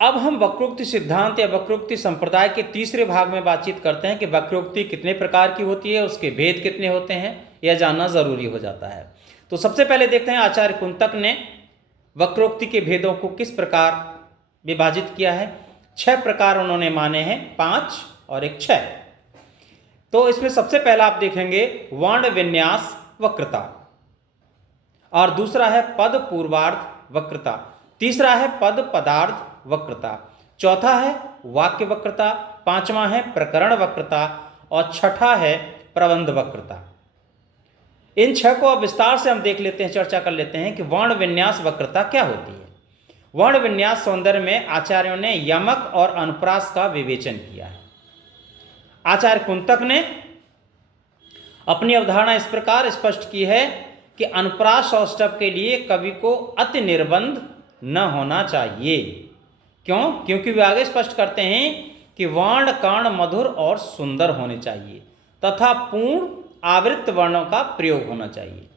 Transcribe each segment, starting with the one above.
अब हम वक्रोक्ति सिद्धांत या वक्रोक्ति संप्रदाय के तीसरे भाग में बातचीत करते हैं कि वक्रोक्ति कितने प्रकार की होती है, उसके भेद कितने होते हैं, यह जानना जरूरी हो जाता है। तो सबसे पहले देखते हैं आचार्य कुंतक ने वक्रोक्ति के भेदों को किस प्रकार विभाजित किया है। 6 प्रकार उन्होंने माने हैं, 5 और एक 6। तो इसमें सबसे पहला आप देखेंगे वर्ण विन्यास वक्रता, और दूसरा है पद पूर्वार्ध वक्रता, तीसरा है पद पदार्थ वक्रता, चौथा है वाक्य वक्रता, पांचवा है प्रकरण वक्रता और छठा है प्रबंध वक्रता। इन 6 को अब विस्तार से हम देख लेते हैं, चर्चा कर लेते हैं कि वर्ण विन्यास वक्रता क्या होती है। वर्ण विन्यास सौंदर्य में आचार्यों ने यमक और अनुप्रास का विवेचन किया है। आचार्य कुंतक ने अपनी अवधारणा इस प्रकार स्पष्ट की है कि अनुप्रास सौष्ठव के लिए कवि को अति निर्बंध न होना चाहिए। क्यों? क्योंकि वे आगे स्पष्ट करते हैं कि वर्ण कर्ण मधुर और सुंदर होने चाहिए तथा पूर्ण आवृत्त वर्णों का प्रयोग होना चाहिए।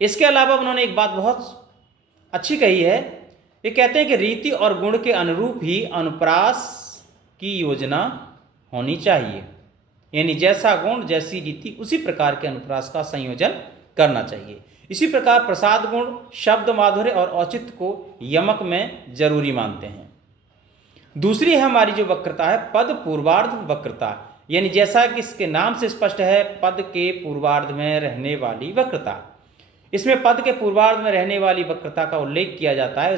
इसके अलावा उन्होंने एक बात बहुत अच्छी कही है। ये कहते हैं कि रीति और गुण के अनुरूप ही अनुप्रास की योजना होनी चाहिए, यानी जैसा गुण जैसी रीति उसी प्रकार के अनुप्रास का संयोजन करना चाहिए। इसी प्रकार प्रसाद गुण, शब्द माधुर्य और औचित्य को यमक में जरूरी मानते हैं। दूसरी है हमारी जो वक्रता है पद पूर्वार्ध वक्रता, यानी जैसा कि इसके नाम से स्पष्ट है, पद के पूर्वार्ध में रहने वाली वक्रता। इसमें पद के पूर्वार्ध में रहने वाली वक्रता का उल्लेख किया जाता है।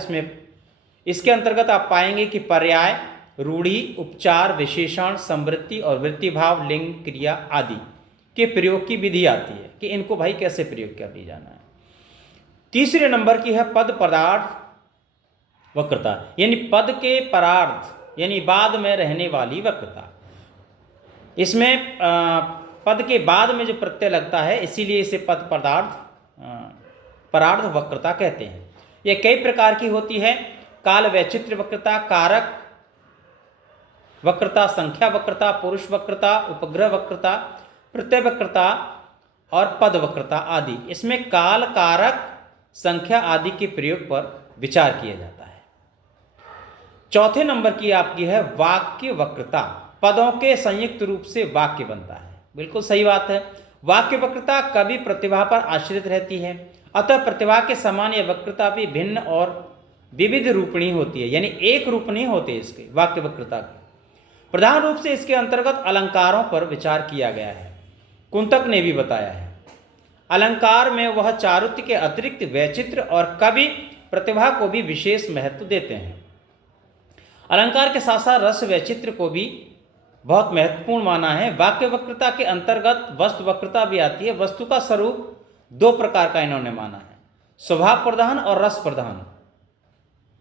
इसके अंतर्गत आप पाएंगे कि पर्याय, रूढ़ि, उपचार, विशेषण, संवृत्ति और वृत्ति भाव, लिंग, क्रिया आदि के प्रयोग की विधि आती है कि इनको भाई कैसे प्रयोग किया जाना है। तीसरे नंबर की है पद पदार्थ वक्रता, यानी पद के परार्ध यानी बाद में रहने वाली वक्रता। इसमें पद के बाद में जो प्रत्यय लगता है, इसीलिए इसे पद परार्ध वक्रता कहते हैं। यह कई प्रकार की होती है। काल वैचित्र्य वक्रता, कारक वक्रता, संख्या वक्रता, पुरुष वक्रता, उपग्रह वक्रता, प्रत्यय वक्रता और पद वक्रता आदि। इसमें काल, कारक, संख्या आदि के प्रयोग पर विचार किया जाता है। चौथे नंबर की आपकी है वाक्य वक्रता। पदों के संयुक्त रूप से वाक्य बनता है। बिल्कुल सही बात है। वाक्य वक्रता कवि प्रतिभा पर आश्रित रहती है, अतः प्रतिभा के समान यह वक्रता भी भिन्न और विविध रूपणी होती है, यानी एक रूप नहीं होते इसके वाक्य वक्रता के। प्रधान रूप से इसके अंतर्गत अलंकारों पर विचार किया गया है। कुंतक ने भी बताया है, अलंकार में वह चारुत्य के अतिरिक्त वैचित्र और कवि प्रतिभा को भी विशेष महत्व देते हैं। अलंकार के साथ साथ रस वैचित्र को भी बहुत महत्वपूर्ण माना है। वाक्य वक्रता के अंतर्गत वस्तु वक्रता भी आती है। वस्तु का स्वरूप 2 प्रकार का इन्होंने माना है, स्वभाव प्रधान और रस प्रधान।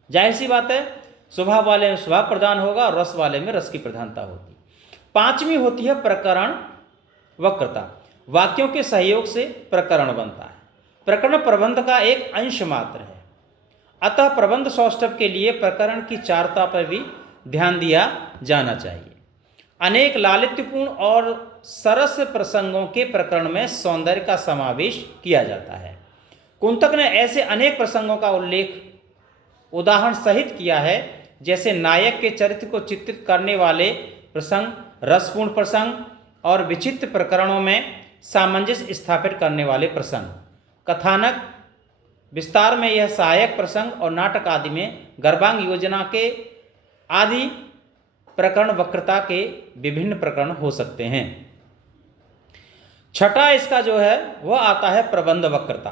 जाहिर सी बात है, स्वभाव वाले में स्वभाव प्रधान होगा और रस वाले में रस की प्रधानता होगी। 5वीं होती है प्रकरण वक्रता। वाक्यों के सहयोग से प्रकरण बनता है। प्रकरण प्रबंध का एक अंश मात्र है, अतः प्रबंध सौष्ठव के लिए प्रकरण की चारता पर भी ध्यान दिया जाना चाहिए। अनेक लालित्यपूर्ण और सरस प्रसंगों के प्रकरण में सौंदर्य का समावेश किया जाता है। कुंतक ने ऐसे अनेक प्रसंगों का उल्लेख उदाहरण सहित किया है, जैसे नायक के चरित्र को चित्रित करने वाले प्रसंग, रसपूर्ण प्रसंग और विचित्र प्रकरणों में सामंजस्य स्थापित करने वाले प्रसंग, कथानक विस्तार में यह सहायक प्रसंग और नाटक आदि में गर्भांग योजना के आदि प्रकरण वक्रता के विभिन्न प्रकरण हो सकते हैं। छठा इसका जो है वह आता है प्रबंध वक्रता।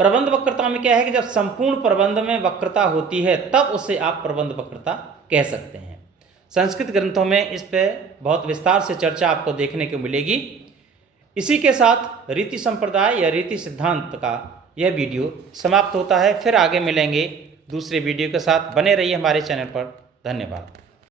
प्रबंध वक्रता में क्या है कि जब संपूर्ण प्रबंध में वक्रता होती है तब उसे आप प्रबंध वक्रता कह सकते हैं। संस्कृत ग्रंथों में इस पर बहुत विस्तार से चर्चा आपको देखने को मिलेगी। इसी के साथ रीति संप्रदाय या रीति सिद्धांत का यह वीडियो समाप्त होता है। फिर आगे मिलेंगे दूसरे वीडियो के साथ। बने रहिए हमारे चैनल पर। धन्यवाद।